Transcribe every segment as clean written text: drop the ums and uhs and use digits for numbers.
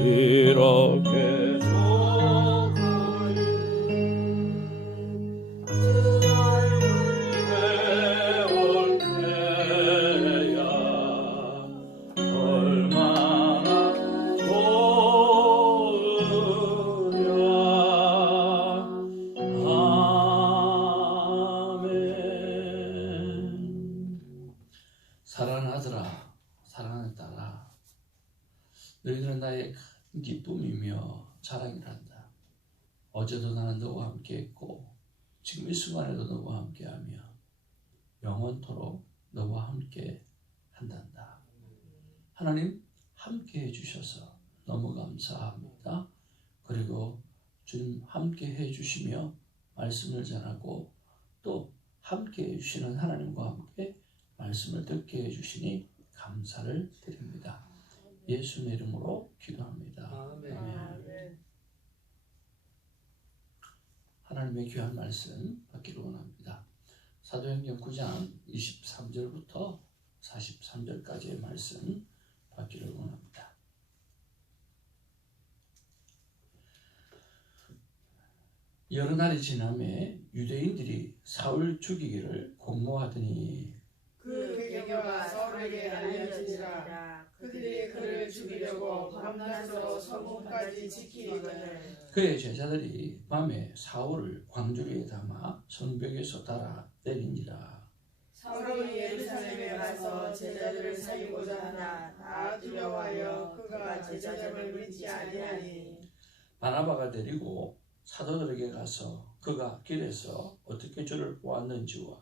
이렇게 사랑하는 아들아, 사랑하는 딸아, 너희들은 나의 큰 기쁨이며 자랑이란다. 어제도 나는 너와 함께했고 지금 이 순간에도 너와 함께하며 영원토록 너와 함께 한단다. 하나님 함께해 주셔서 너무 감사합니다. 그리고 주님 함께해 주시며 말씀을 전하고 또 함께해 주시는 하나님과 함께 말씀을 듣게 해주시니 감사를 드립니다. 예수의 이름으로 기도합니다. 아멘. 하나님의 귀한 말씀 받기를 원합니다. 사도행전 9장 23절부터 43절까지의 말씀 받기를 원합니다. 여러 날이 지남에 유대인들이 사울 죽이기를 공모하더니 그 계교가 사울에게 알려지니라. 그들이 그를 죽이려고 밤낮으로 성문까지 지키거늘 그의 제자들이 밤에 사울을 광주리에 담아 성벽에서 달아 내리니라. 사울이 예루살렘에 가서 제자들을 살리고자 하나 다 두려워하여 그가 제자됨을 믿지 아니하니 바나바가 데리고 사도들에게 가서 그가 길에서 어떻게 주를 보았는지와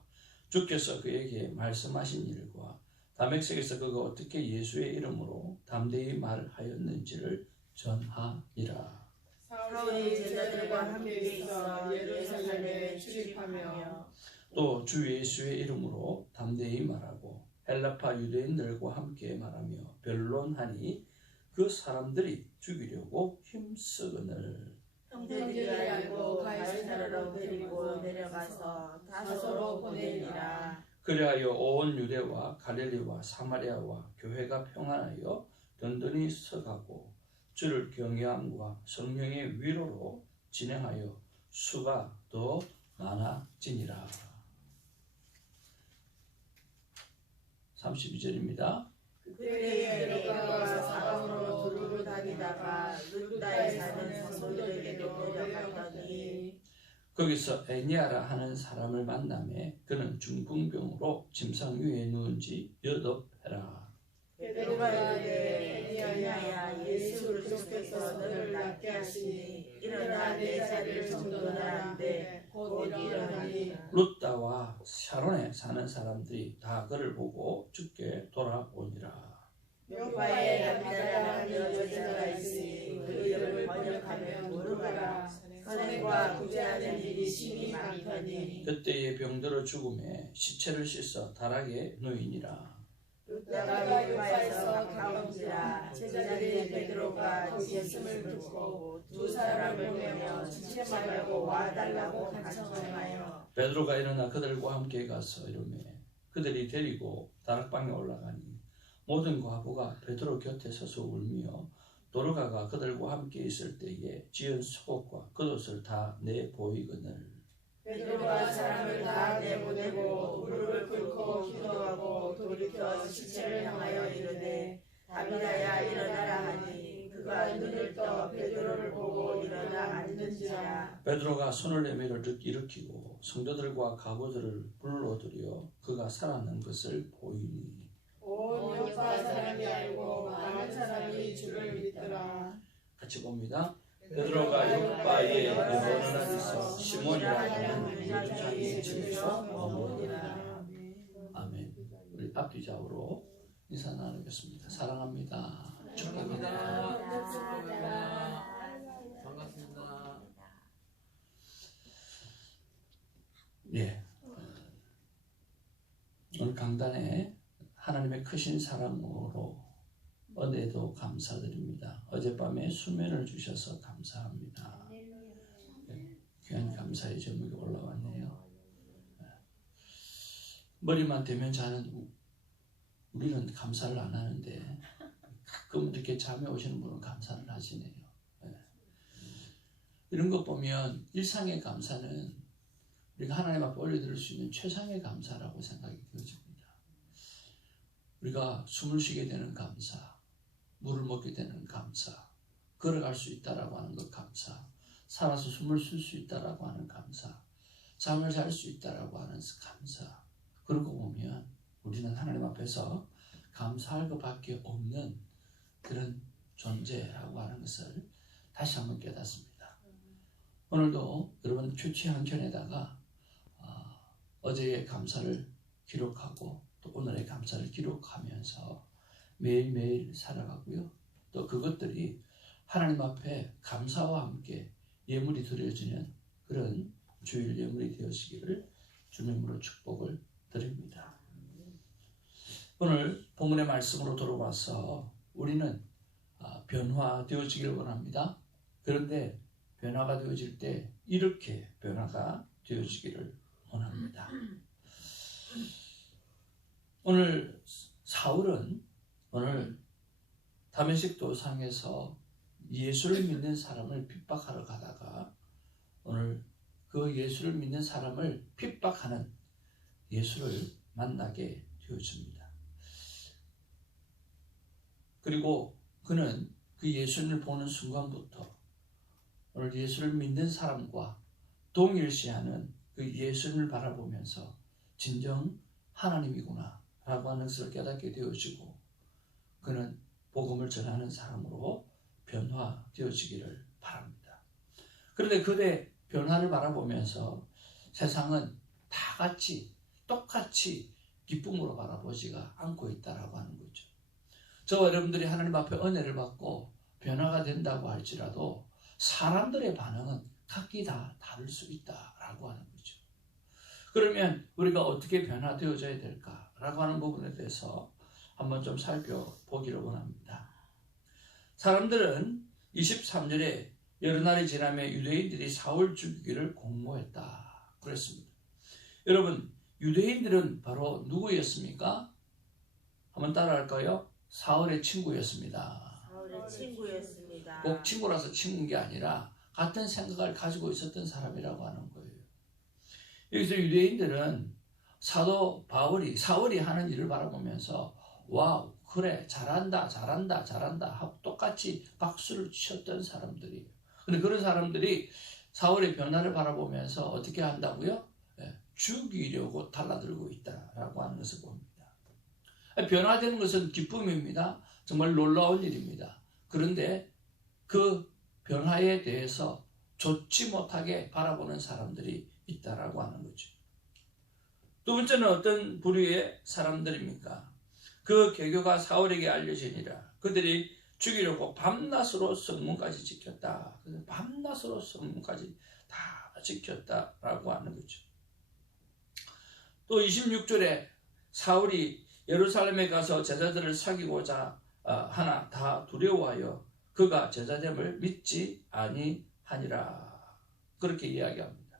주께서 그에게 말씀하신 일과 다메섹에서 그가 어떻게 예수의 이름으로 담대히 말하였는지를 전하니라. 사울이 제자들과 함께 있어 예루살렘에 출입하며 또 주 예수의 이름으로 담대히 말하고 헬라파 유대인들과 함께 말하며 변론하니 그 사람들이 죽이려고 힘쓰거늘 형제들이 알고 가이사랴로 데리고 내려가서 다소로 보내니라. 그리하여 온 유대와 갈릴리와 사마리아와 교회가 평안하여 든든히 서가고 주를 경외함과 성령의 위로로 진행하여 수가 더 많아지니라. 32절입니다. 그때에 베드로가 사방으로 두루루 다니다가 루다에 사는 성도들에게도 내려갔더니 거기서 에니아라 하는 사람을 만나매 그는 중풍병으로 침상 위에 누운 지 8해라. 베드로가 이르되 에니야야 예수 그리스도께서 너를 낫게 하시니 일어나 내 자리를 정돈하는데 곧 일어나니 룻다와 샤론에 사는 사람들이 다 그를 보고 주께 돌아오니라. 요파에 남자라는 여자가 있으니 그 이름을 번역하면 모르가라. 선행과 구제하는 일이 심히 많더니 그때에 병들어 죽음에 시체를 씻어 다락에 놓이니라. 루다가 요파에서 가온지라. 제자들이 베드로가 거기 있음을 듣고 두 사람을 보내며 지체 말라고 와달라고 간청하여 베드로가 일어나 그들과 함께 가서 이르매 그들이 데리고 다락방에 올라가니 모든 과부가 베드로 곁에 서서 울며 도르가가 그들과 함께 있을 때에 지은 속옷과 겉옷을 다 내보이거늘 베드로가 사람을 다 내보내고 무릎을 꿇고 기도하고 돌이켜 시체를 향하여 이르되 다비다야 일어나라 하니 그가 눈을 떠 베드로를 보고 일어나 앉는지라. 베드로가 손을 내밀어 일으키고 성도들과 과부들을 불러들여 그가 살아난 것을 보이니 온 요파 사람이 알고 많은 사람이 주를 믿더라. 같이 봅니다. 베드로가 요파에 여러 날에서 시몬이라 하는 유대인의 집에서 머무르니라. 아멘. 우리 앞뒤 좌우로 인사 나누겠습니다. 사랑합니다. 축복합니다. 반갑습니다. 예. 오늘 강단에 하나님의 크신 사랑으로 은혜도 감사드립니다. 어젯밤에 수면을 주셔서 감사합니다. 귀한 감사의 제목이 올라왔네요. 머리만 대면 자는 우리는 감사를 안 하는데 가끔 이렇게 잠에 오시는 분은 감사를 하시네요. 예. 이런 것 보면 일상의 감사는 우리가 하나님 앞에 올려드릴 수 있는 최상의 감사라고 생각이 되어집니다. 우리가 숨을 쉬게 되는 감사, 물을 먹게 되는 감사, 걸어갈 수 있다라고 하는 것 감사, 살아서 숨을 쉴 수 있다라고 하는 감사, 잠을 잘 수 있다라고 하는 감사. 그런 거 보면 우리는 하나님 앞에서 감사할 것밖에 없는 그런 존재라고 하는 것을 다시 한번 깨닫습니다. 오늘도 여러분 큐티 한 켠에다가 어제의 감사를 기록하고 또 오늘의 감사를 기록하면서 매일매일 살아가고요. 또 그것들이 하나님 앞에 감사와 함께 예물이 드려지는 그런 주일 예물이 되어지기를 주님으로 축복을 드립니다. 오늘 본문의 말씀으로 돌아와서 우리는 변화되어지기를 원합니다. 그런데 변화가 되어질 때 이렇게 변화가 되어지기를 원합니다. 오늘 사울은 오늘 다메섹 도상에서 예수를 믿는 사람을 핍박하러 가다가 오늘 그 예수를 믿는 사람을 핍박하는 예수를 만나게 되어집니다. 그리고 그는 그 예수를 보는 순간부터 오늘 예수를 믿는 사람과 동일시하는 그 예수를 바라보면서 진정 하나님이구나 라고 하는 것을 깨닫게 되어지고 그는 복음을 전하는 사람으로 변화되어지기를 바랍니다. 그런데 그의 변화를 바라보면서 세상은 다 같이 똑같이 기쁨으로 바라보지가 않고 있다라고 하는 거죠. 저와 여러분들이 하나님 앞에 은혜를 받고 변화가 된다고 할지라도 사람들의 반응은 각기 다 다를 수 있다라고 하는 거죠. 그러면 우리가 어떻게 변화되어져야 될까라고 하는 부분에 대해서 한번 좀 살펴보기를 원합니다. 사람들은 23절에 여러 날이 지나며 유대인들이 사울 죽이기를 공모했다 그랬습니다. 여러분 유대인들은 바로 누구였습니까? 한번 따라할까요? 사울의 친구였습니다. 사울의 친구였습니다. 꼭 친구라서 친구인 게 아니라 같은 생각을 가지고 있었던 사람이라고 하는 거예요. 여기서 유대인들은 사도 사울이 하는 일을 바라보면서 와우 그래 잘한다 하고 똑같이 박수를 쳤던 사람들이에요. 근데 그런 사람들이 사울의 변화를 바라보면서 어떻게 한다고요? 죽이려고 달라들고 있다라고 하는 것을 봅니다. 변화되는 것은 기쁨입니다. 정말 놀라운 일입니다. 그런데 그 변화에 대해서 좋지 못하게 바라보는 사람들이 있다라고 하는 거죠. 두 번째는 어떤 부류의 사람들입니까? 그 계교가 사울에게 알려지니라. 그들이 죽이려고 밤낮으로 성문까지 지켰다. 밤낮으로 성문까지 다 지켰다라고 하는 거죠. 또 26절에 사울이 예루살렘에 가서 제자들을 사귀고자 하나 다 두려워하여 그가 제자됨을 믿지 아니하니라. 그렇게 이야기합니다.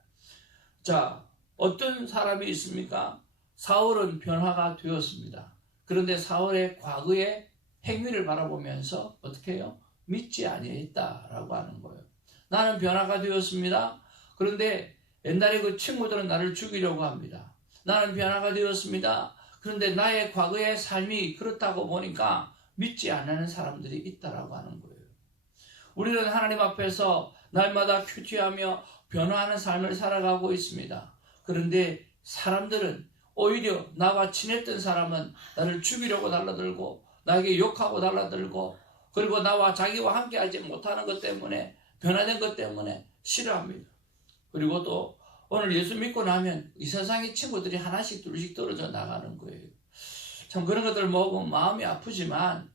자, 어떤 사람이 있습니까? 사울은 변화가 되었습니다. 그런데 사울의 과거의 행위를 바라보면서 어떻게 해요? 믿지 아니했다라고 하는 거예요. 나는 변화가 되었습니다. 그런데 옛날에 그 친구들은 나를 죽이려고 합니다. 나는 변화가 되었습니다. 그런데 나의 과거의 삶이 그렇다고 보니까 믿지 않는 사람들이 있다라고 하는 거예요. 우리는 하나님 앞에서 날마다 큐티하며 변화하는 삶을 살아가고 있습니다. 그런데 사람들은 오히려 나와 친했던 사람은 나를 죽이려고 달라들고 나에게 욕하고 달라들고 그리고 나와 자기와 함께하지 못하는 것 때문에 변화된 것 때문에 싫어합니다. 그리고 또 오늘 예수 믿고 나면 이 세상의 친구들이 하나씩 둘씩 떨어져 나가는 거예요. 참 그런 것들을 먹으면 마음이 아프지만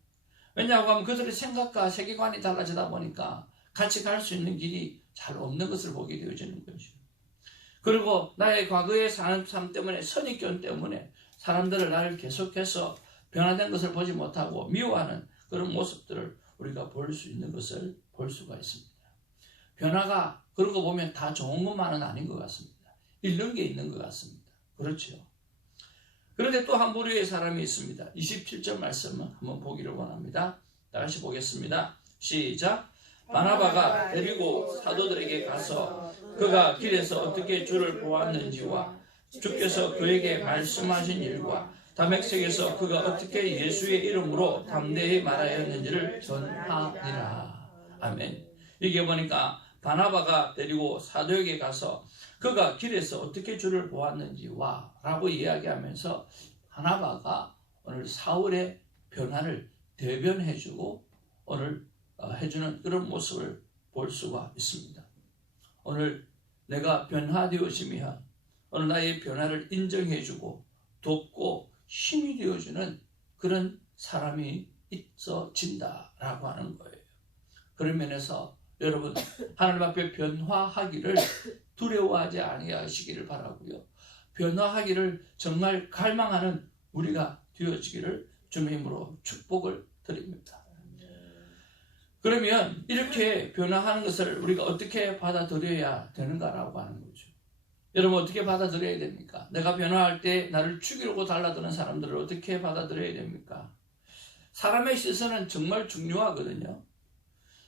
왜냐하고 하면 그들의 생각과 세계관이 달라지다 보니까 같이 갈 수 있는 길이 잘 없는 것을 보게 되어지는 것이죠. 그리고 나의 과거의 삶 때문에 선입견 때문에 사람들을 나를 계속해서 변화된 것을 보지 못하고 미워하는 그런 모습들을 우리가 볼 수 있는 것을 볼 수가 있습니다. 변화가 그런 거 보면 다 좋은 것만은 아닌 것 같습니다. 잃는 게 있는 것 같습니다. 그렇죠. 그런데 또 한 부류의 사람이 있습니다. 27절 말씀을 한번 보기를 원합니다. 다시 보겠습니다. 시작. 바나바가 데리고 사도들에게 가서 그가 길에서 어떻게 주를 보았는지와 주께서 그에게 말씀하신 일과 다메섹에서 그가 어떻게 예수의 이름으로 담대히 말하였는지를 전하니라. 아멘. 이게 보니까 바나바가 데리고 사도에게 가서 그가 길에서 어떻게 주를 보았는지와 라고 이야기하면서 바나바가 오늘 사울의 변화를 대변해주고 오늘 해주는 그런 모습을 볼 수가 있습니다. 오늘 내가 변화되어지면 오늘 나의 변화를 인정해주고 돕고 힘이 되어주는 그런 사람이 있어진다라고 하는 거예요. 그런 면에서 여러분 하나님 앞에 변화하기를 두려워하지 아니하시기를 바라고요. 변화하기를 정말 갈망하는 우리가 되어지기를 주님의 이름으로 축복을 드립니다. 그러면 이렇게 변화하는 것을 우리가 어떻게 받아들여야 되는가라고 하는 거죠. 여러분 어떻게 받아들여야 됩니까? 내가 변화할 때 나를 죽이려고 달라드는 사람들을 어떻게 받아들여야 됩니까? 사람의 시선은 정말 중요하거든요.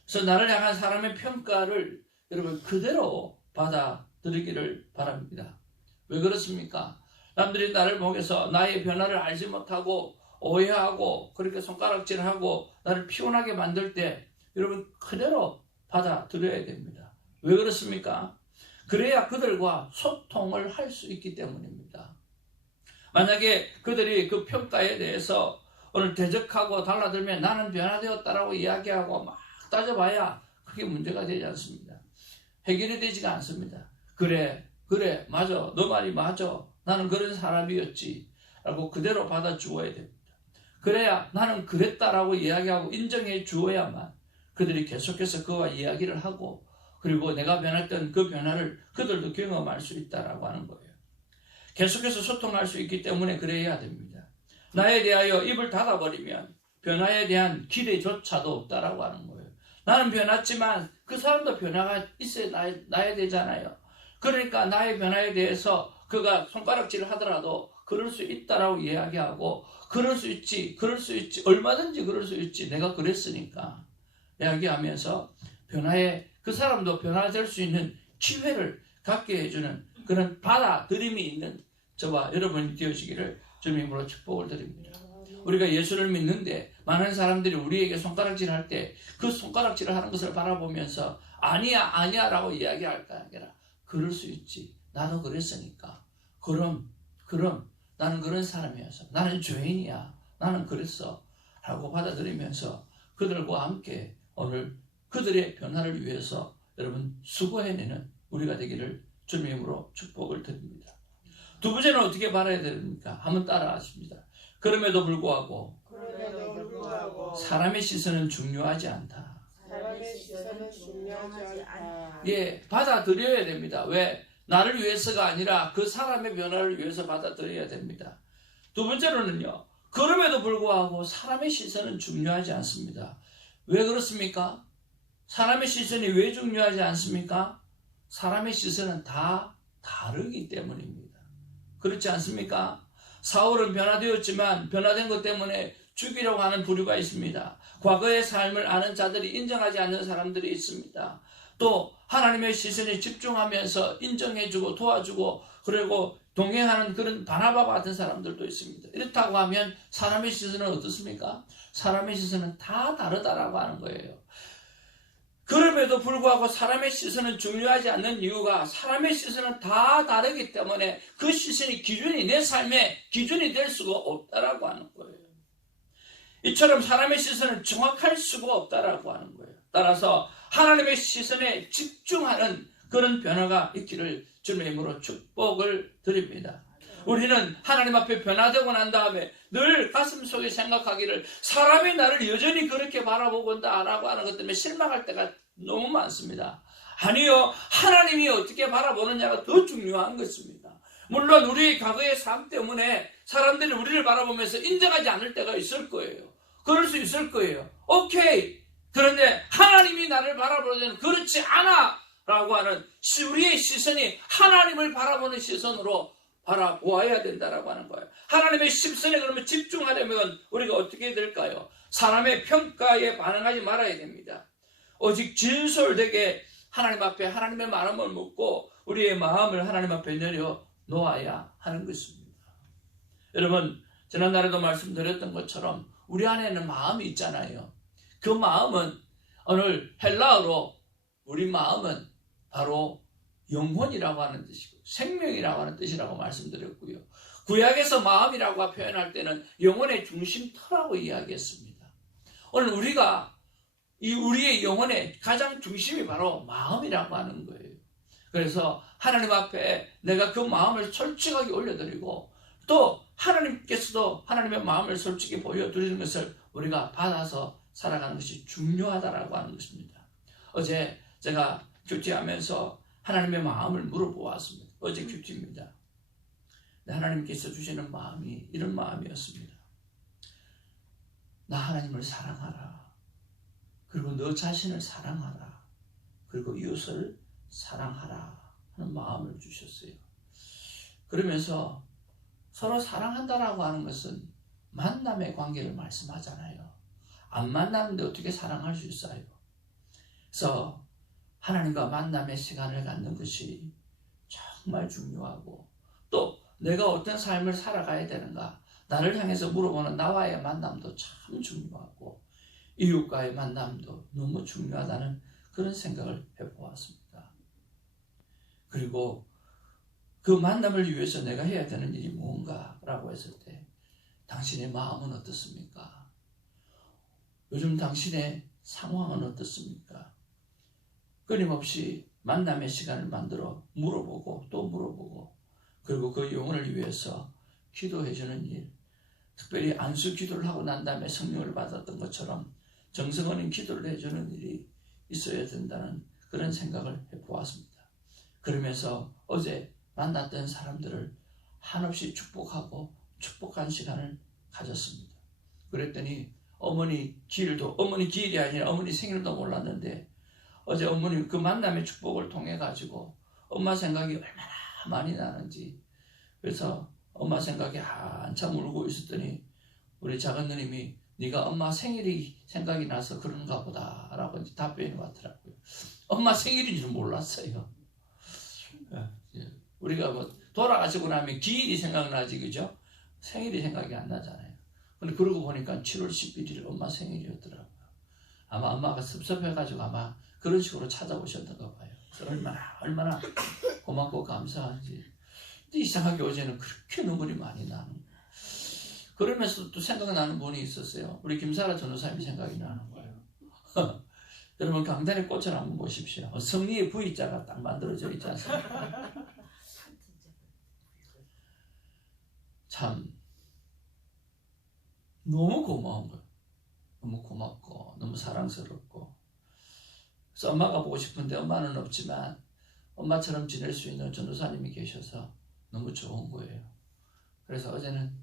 그래서 나를 향한 사람의 평가를 여러분 그대로 받아들이기를 바랍니다. 왜 그렇습니까? 남들이 나를 보면서 나의 변화를 알지 못하고 오해하고 그렇게 손가락질하고 나를 피곤하게 만들 때 여러분 그대로 받아들여야 됩니다. 왜 그렇습니까? 그래야 그들과 소통을 할 수 있기 때문입니다. 만약에 그들이 그 평가에 대해서 오늘 대적하고 달라들면 나는 변화되었다라고 이야기하고 막 따져봐야 그게 문제가 되지 않습니다. 해결이 되지가 않습니다. 그래 맞아, 너 말이 맞아, 나는 그런 사람이었지 라고 그대로 받아 주어야 됩니다. 그래야 나는 그랬다라고 이야기하고 인정해 주어야만 그들이 계속해서 그와 이야기를 하고 그리고 내가 변했던 그 변화를 그들도 경험할 수 있다라고 하는 거예요. 계속해서 소통할 수 있기 때문에 그래야 됩니다. 나에 대하여 입을 닫아버리면 변화에 대한 기대조차도 없다라고 하는 거예요. 나는 변했지만 그 사람도 변화가 있어야 나야 되잖아요. 그러니까 나의 변화에 대해서 그가 손가락질을 하더라도 그럴 수 있다라고 이야기하고 그럴 수 있지 얼마든지 그럴 수 있지 내가 그랬으니까 이야기하면서 변화에 그 사람도 변화될 수 있는 기회를 갖게 해주는 그런 받아들임이 있는 저와 여러분이 되어지기를 주님의 이름으로 축복을 드립니다. 우리가 예수를 믿는데 많은 사람들이 우리에게 손가락질할 때 그 손가락질을 하는 것을 바라보면서 아니야 라고 이야기할까 아니라 그럴 수 있지, 나도 그랬으니까 그럼 나는 그런 사람이어서 나는 죄인이야, 나는 그랬어 라고 받아들이면서 그들과 함께 오늘 그들의 변화를 위해서 여러분 수고해내는 우리가 되기를 주님의 이름으로 축복을 드립니다. 두 번째는 어떻게 바라야 됩니까? 한번 따라하십니다. 그럼에도 불구하고 사람의 시선은 중요하지 않다. 예, 받아들여야 됩니다. 왜? 나를 위해서가 아니라 그 사람의 변화를 위해서 받아들여야 됩니다. 두 번째로는요, 그럼에도 불구하고 사람의 시선은 중요하지 않습니다. 왜 그렇습니까? 사람의 시선이 왜 중요하지 않습니까? 사람의 시선은 다 다르기 때문입니다. 그렇지 않습니까? 사울은 변화되었지만 변화된 것 때문에 죽이려고 하는 부류가 있습니다. 과거의 삶을 아는 자들이 인정하지 않는 사람들이 있습니다. 또 하나님의 시선에 집중하면서 인정해주고 도와주고 그리고 동행하는 그런 바나바 같은 사람들도 있습니다. 이렇다고 하면 사람의 시선은 어떻습니까? 사람의 시선은 다 다르다라고 하는 거예요. 그럼에도 불구하고 사람의 시선은 중요하지 않는 이유가 사람의 시선은 다 다르기 때문에 그 시선이 기준이 내 삶의 기준이 될 수가 없다라고 하는 거예요. 이처럼 사람의 시선은 정확할 수가 없다라고 하는 거예요. 따라서 하나님의 시선에 집중하는 그런 변화가 있기를 주님의 이름으로 축복을 드립니다. 우리는 하나님 앞에 변화되고 난 다음에 늘 가슴속에 생각하기를 사람이 나를 여전히 그렇게 바라보고 있다라고 하는 것 때문에 실망할 때가 너무 많습니다. 아니요, 하나님이 어떻게 바라보느냐가 더 중요한 것입니다. 물론 우리 과거의 삶 때문에 사람들이 우리를 바라보면서 인정하지 않을 때가 있을 거예요. 그럴 수 있을 거예요. 오케이. 그런데 하나님이 나를 바라볼 때는 그렇지 않아 라고 하는 우리의 시선이 하나님을 바라보는 시선으로 바라보아야 된다라고 하는 거예요. 하나님의 시선에 그러면 집중하려면 우리가 어떻게 될까요? 사람의 평가에 반응하지 말아야 됩니다. 오직 진솔되게 하나님 앞에 하나님의 마음을 묻고 우리의 마음을 하나님 앞에 내려 놓아야 하는 것입니다. 여러분, 지난날에도 말씀드렸던 것처럼 우리 안에는 마음이 있잖아요. 그 마음은 오늘 헬라어로 우리 마음은 바로 영혼이라고 하는 뜻이고 생명이라고 하는 뜻이라고 말씀드렸고요. 구약에서 마음이라고 표현할 때는 영혼의 중심터라고 이야기했습니다. 오늘 우리가 우리의 영혼의 가장 중심이 바로 마음이라고 하는 거예요. 그래서 하나님 앞에 내가 그 마음을 솔직하게 올려드리고 또 하나님께서도 하나님의 마음을 솔직히 보여드리는 것을 우리가 받아서 살아가는 것이 중요하다라고 하는 것입니다. 어제 제가 큐티하면서 하나님의 마음을 물어보았습니다. 어제 큐티입니다. 하나님께서 주시는 마음이 이런 마음이었습니다. 나 하나님을 사랑하라. 그리고 너 자신을 사랑하라. 그리고 이웃을 사랑하라 하는 마음을 주셨어요. 그러면서 서로 사랑한다라고 하는 것은 만남의 관계를 말씀하잖아요. 안 만나는데 어떻게 사랑할 수 있어요? 그래서 하나님과 만남의 시간을 갖는 것이 정말 중요하고 또 내가 어떤 삶을 살아가야 되는가 나를 향해서 물어보는 나와의 만남도 참 중요하고 이웃과의 만남도 너무 중요하다는 그런 생각을 해보았습니다. 그리고 그 만남을 위해서 내가 해야 되는 일이 무언가라고 했을 때 당신의 마음은 어떻습니까? 요즘 당신의 상황은 어떻습니까? 끊임없이 만남의 시간을 만들어 물어보고 또 물어보고 그리고 그 영혼을 위해서 기도해주는 일, 특별히 안수 기도를 하고 난 다음에 성령을 받았던 것처럼 정성어린 기도를 해주는 일이 있어야 된다는 그런 생각을 해보았습니다. 그러면서 어제 만났던 사람들을 한없이 축복하고 축복한 시간을 가졌습니다. 그랬더니 어머니 기일이 아니라 어머니 생일도 몰랐는데 어제 어머니 그 만남의 축복을 통해 가지고 엄마 생각이 얼마나 많이 나는지 그래서 엄마 생각에 한참 울고 있었더니 우리 작은 누님이 네가 엄마 생일이 생각이 나서 그런가 보다 라고 답변이 왔더라고요. 엄마 생일인 줄 몰랐어요. 우리가 뭐 돌아가시고 나면 기일이 생각나지 그죠? 생일이 생각이 안 나잖아요. 근데 그러고 보니까 7월 11일 엄마 생일이었더라고요. 아마 엄마가 섭섭해가지고 아마 그런 식으로 찾아오셨던가 봐요. 그래서 얼마나 고맙고 감사한지. 근데 이상하게 어제는 그렇게 눈물이 많이 나는 거예요. 그러면서 또 생각나는 분이 있었어요. 우리 김사라 전도사님이 생각이 나는 거예요. 여러분 강단의 꽃을 한번 보십시오. 성리의 V자가 딱 만들어져 있지 않습니까? 참 너무 고마운 거예요. 너무 고맙고 너무 사랑스럽고 그래서 엄마가 보고 싶은데 엄마는 없지만 엄마처럼 지낼 수 있는 전도사님이 계셔서 너무 좋은 거예요. 그래서 어제는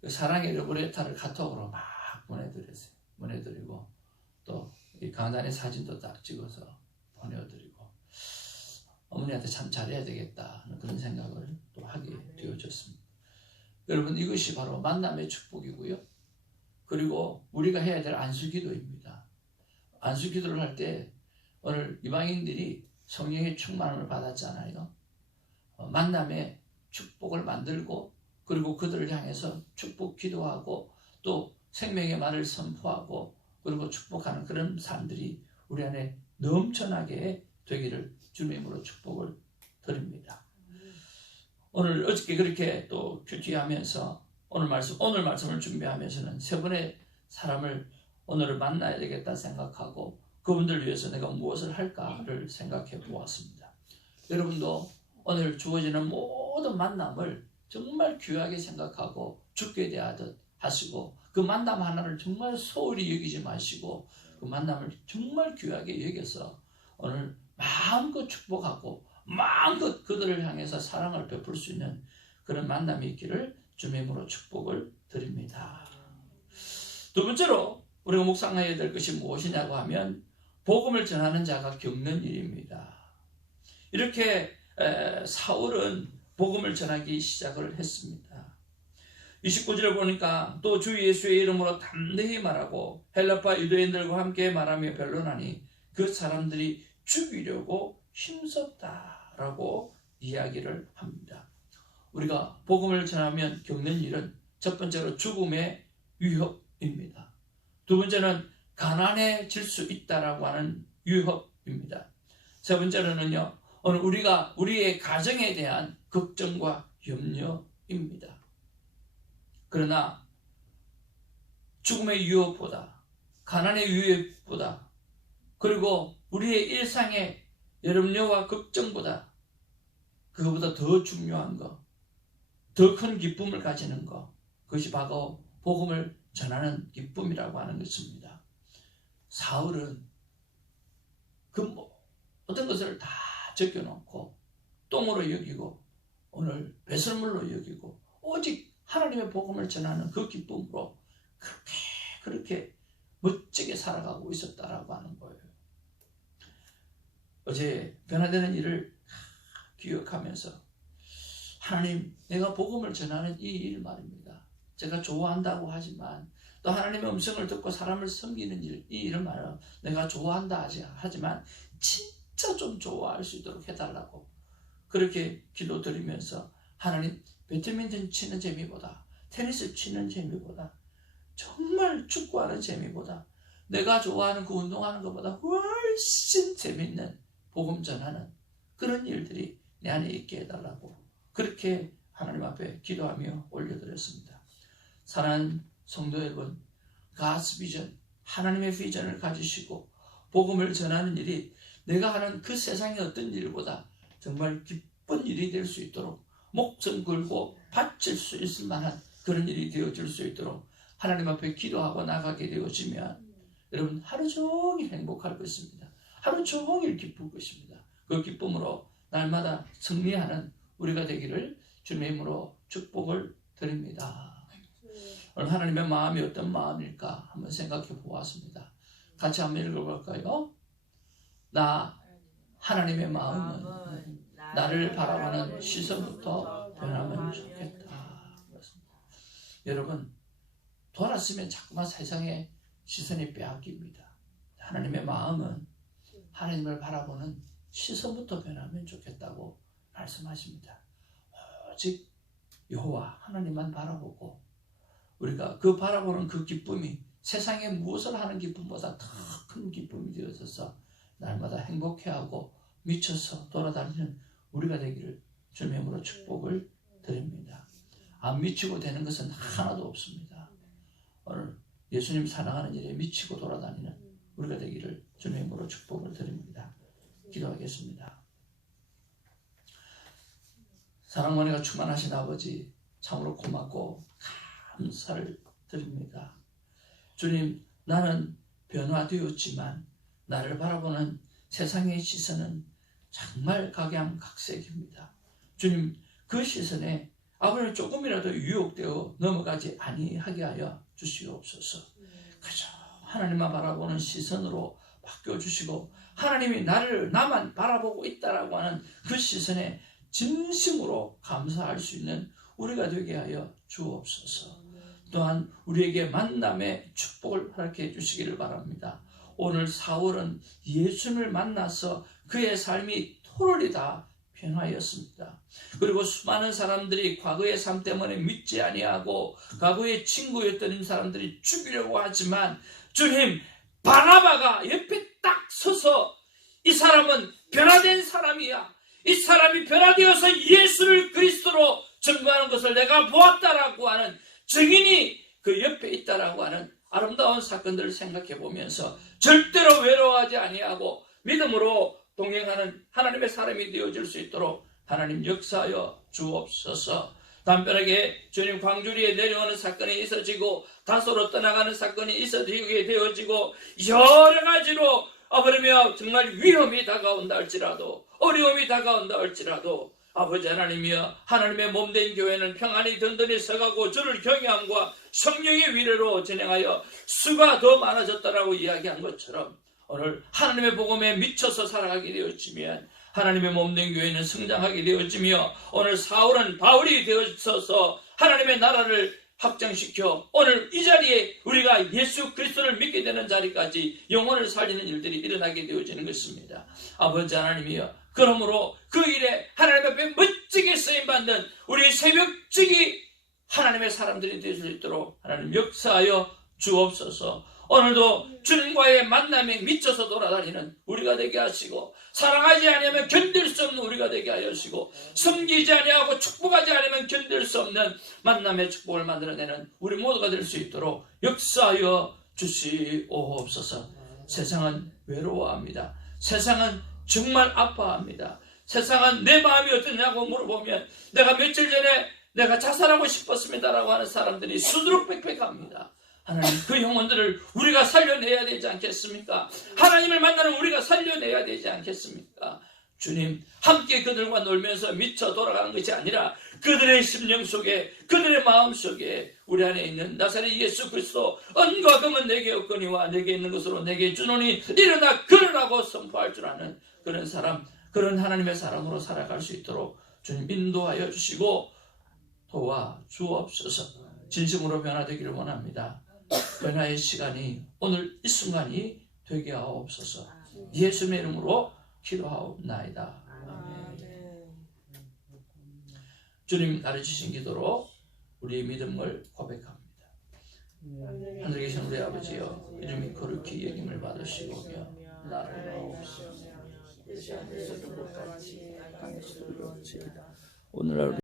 그 사랑의 러브레터를 카톡으로 막 보내드리고 또 이 강단의 사진도 딱 찍어서 보내드리고 어머니한테 참 잘해야 되겠다 하는 그런 생각을 또 하게 되어졌습니다. 여러분 이것이 바로 만남의 축복이고요. 그리고 우리가 해야 될 안수기도입니다. 안수기도를 할 때 오늘 이방인들이 성령의 충만함을 받았잖아요. 만남의 축복을 만들고 그리고 그들을 향해서 축복 기도하고 또 생명의 말을 선포하고 그리고 축복하는 그런 삶들이 우리 안에 넘쳐나게 되기를 주님의 이름으로 축복을 드립니다. 오늘 어저께 그렇게 또 큐티하면서 오늘 말씀을 준비하면서는 세 분의 사람을 오늘을 만나야 되겠다 생각하고 그분들 위해서 내가 무엇을 할까를 생각해 보았습니다. 여러분도 오늘 주어지는 모든 만남을 정말 귀하게 생각하고 죽게 대하듯 하시고 그 만남 하나를 정말 소홀히 여기지 마시고 그 만남을 정말 귀하게 여겨서 오늘 마음껏 축복하고 마음껏 그들을 향해서 사랑을 베풀 수 있는 그런 만남이 있기를 주님의 이름으로 축복을 드립니다. 두 번째로 우리가 묵상해야 될 것이 무엇이냐고 하면 복음을 전하는 자가 겪는 일입니다. 이렇게 사울은 복음을 전하기 시작을 했습니다. 29절에 보니까 또 주 예수의 이름으로 담대히 말하고 헬라파 유대인들과 함께 말하며 변론하니 그 사람들이 죽이려고 힘썼다라고 이야기를 합니다. 우리가 복음을 전하면 겪는 일은 첫 번째로 죽음의 위협입니다. 두 번째는 가난해질 수 있다라고 하는 위협입니다. 세 번째로는요, 오늘 우리의 가정에 대한 걱정과 염려입니다. 그러나 죽음의 위협보다, 가난의 위협보다, 그리고 우리의 일상의 염려와 걱정보다, 그것보다 더 중요한 것, 더 큰 기쁨을 가지는 것, 그것이 바로 복음을 전하는 기쁨이라고 하는 것입니다. 사울은 그 어떤 것을 다 적혀놓고 똥으로 여기고 오늘 배설물로 여기고 오직 하나님의 복음을 전하는 그 기쁨으로 그렇게 멋지게 살아가고 있었다라고 하는 거예요. 어제 변화되는 일을 기억하면서 하나님, 내가 복음을 전하는 이 일 말입니다. 제가 좋아한다고 하지만 또 하나님의 음성을 듣고 사람을 섬기는 일, 이 일을 말하면 내가 좋아한다 하지만 진짜 좀 좋아할 수 있도록 해달라고 그렇게 기도드리면서 하나님, 배드민턴 치는 재미보다, 테니스 치는 재미보다, 정말 축구하는 재미보다, 내가 좋아하는 그 운동하는 것보다 훨씬 재밌는 복음 전하는 그런 일들이 내 안에 있게 해달라고 그렇게 하나님 앞에 기도하며 올려드렸습니다. 사랑하는 성도 여러분, God's vision, 하나님의 비전을 가지시고 복음을 전하는 일이 내가 하는 그 세상의 어떤 일보다 정말 기쁜 일이 될 수 있도록 목숨 걸고 바칠 수 있을 만한 그런 일이 되어질 수 있도록 하나님 앞에 기도하고 나가게 되어지면 여러분 하루 종일 행복할 것입니다. 하루 종일 기쁠 것입니다. 그 기쁨으로 날마다 승리하는 우리가 되기를 주님의 이름으로 축복을 드립니다. 오늘 하나님의 마음이 어떤 마음일까 한번 생각해 보았습니다. 같이 한번 읽어볼까요? 하나님의 마음은 나를 바라보는 시선부터 변하면 좋겠다. 그렇습니다. 여러분, 돌았으면 자꾸만 세상의 시선이 빼앗깁니다. 하나님의 마음은 하나님을 바라보는 시선부터 변하면 좋겠다고 말씀하십니다. 오직 여호와 하나님만 바라보고 우리가 그 바라보는 그 기쁨이 세상에 무엇을 하는 기쁨보다 더 큰 기쁨이 되어져서 날마다 행복해하고 미쳐서 돌아다니는 우리가 되기를 주님의 이름으로 축복을 드립니다. 안 미치고 되는 것은 하나도 없습니다. 오늘 예수님 사랑하는 일에 미치고 돌아다니는 우리가 되기를 주님의 이름으로 축복을 드립니다. 기도하겠습니다. 사랑원이가 충만하신 아버지, 참으로 고맙고 감사를 드립니다. 주님, 나는 변화되었지만 나를 바라보는 세상의 시선은 정말 각양각색입니다. 주님, 그 시선에 아버지는 조금이라도 유혹되어 넘어가지 아니하게 하여 주시옵소서. 그저 하나님만 바라보는 시선으로 바뀌어주시고 하나님이 나만 바라보고 있다라고 하는 그 시선에 진심으로 감사할 수 있는 우리가 되게 하여 주옵소서. 또한 우리에게 만남의 축복을 허락해 주시기를 바랍니다. 오늘 사울은 예수님을 만나서 그의 삶이 토롤이 다 변화였습니다. 그리고 수많은 사람들이 과거의 삶 때문에 믿지 아니하고 과거의 친구였던 사람들이 죽이려고 하지만 주님, 바나바가 옆에 딱 서서 이 사람은 변화된 사람이야. 이 사람이 변화되어서 예수를 그리스도로 증거하는 것을 내가 보았다라고 하는 증인이 그 옆에 있다라고 하는 아름다운 사건들을 생각해 보면서 절대로 외로워하지 아니하고 믿음으로 동행하는 하나님의 사람이 되어질 수 있도록 하나님 역사하여 주옵소서. 담벼락에 주님 광주리에 내려오는 사건이 있어지고 다소로 떠나가는 사건이 있어지게 되어지고 여러 가지로 아버지며 정말 위험이 다가온다 할지라도 어려움이 다가온다 할지라도 아버지 하나님이여 하나님의 몸된 교회는 평안히 든든히 서가고 주를 경외함과 성령의 위로로 진행하여 수가 더 많아졌다라고 이야기한 것처럼 오늘 하나님의 복음에 미쳐서 살아가게 되었지면 하나님의 몸된 교회는 성장하게 되었으며 오늘 사울은 바울이 되어서 하나님의 나라를 확정시켜 오늘 이 자리에 우리가 예수 그리스도를 믿게 되는 자리까지 영혼을 살리는 일들이 일어나게 되어지는 것입니다. 아버지 하나님이여, 그러므로 그 일에 하나님 앞에 멋지게 쓰임받는 우리 새벽직이 하나님의 사람들이 될 수 있도록 하나님 역사하여 주옵소서. 오늘도 주님과의 만남에 미쳐서 돌아다니는 우리가 되게 하시고, 사랑하지 않으면 견딜 수 없는 우리가 되게 하시고, 섬기지 아니하고 축복하지 않으면 견딜 수 없는 만남의 축복을 만들어내는 우리 모두가 될 수 있도록 역사하여 주시옵소서. 세상은 외로워합니다. 세상은 정말 아파합니다. 세상은 내 마음이 어떠냐고 물어보면 내가 며칠 전에 내가 자살하고 싶었습니다라고 하는 사람들이 수두룩빽빽합니다. 하나님, 그 영혼들을 우리가 살려내야 되지 않겠습니까? 하나님을 만나는 우리가 살려내야 되지 않겠습니까? 주님, 함께 그들과 놀면서 미쳐 돌아가는 것이 아니라 그들의 심령 속에, 그들의 마음 속에 우리 안에 있는 나사렛 예수 그리스도, 은과 금은 내게 없거니와 내게 있는 것으로 내게 주노니 일어나 걸으라고 선포할 줄 아는 그런 사람, 그런 하나님의 사람으로 살아갈 수 있도록 주님 인도하여 주시고 도와 주옵소서. 진심으로 변화되기를 원합니다. 변화의 시간이 오늘 이 순간이 되게 하옵소서. 예수님의 이름으로 기도하옵나이다. 아멘. 주님 가르치신 기도로 우리의 믿음을 고백합니다. 하늘에 계신 우리 아버지여, 이름이 거룩히 여김을 받으시오며 나라를 하옵소서. 오늘 하루